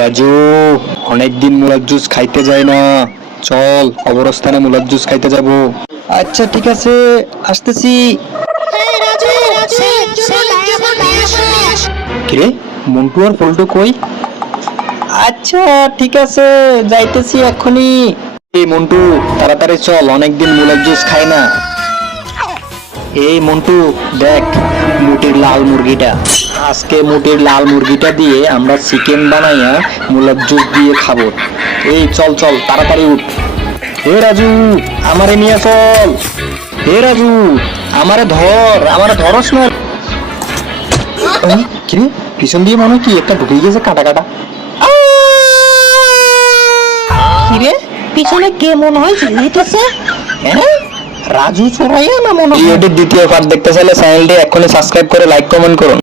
রাজু অনেকদিন মুলার জুস খাইতে যাই না। চল অবরস্থানে মুলার জুস খাইতে যাব। আচ্ছা ঠিক আছে আসতেছি। কিরে মন্টু আর পল্টু কই? আচ্ছা ঠিক আছে যাইতেছি এখনই এই মন্টু তাড়াতাড়ি চল অনেকদিন মুলার জুস খাই না। এই মন্টু দেখ মুটির লাল মুরগিটা। আজকে মুটির লাল মুরগিটা দিয়ে আমরা চিকেন বানাইয়া মুলার জুস দিয়ে খাব। এই চল চল তাড়াতাড়ি উঠ। হে রাজু আমারে নিয়ে চল। হে রাজু আমারে ধর আমারে ধরস না। কি রে? পিছন দিয়ে মনে কি একটা ঢুকে গেছে কাটা কাটা। কিরে পিছনে কে মনে হয় ঝুলিতেছে? হ্যাঁ? রাজু চোরাইয়া না মনে হয়? ভিডিওটির দ্বিতীয় পার্ট দেখতে চাইলে চ্যানেলটি এখনই সাবস্ক্রাইব করে লাইক কমেন্ট করুন।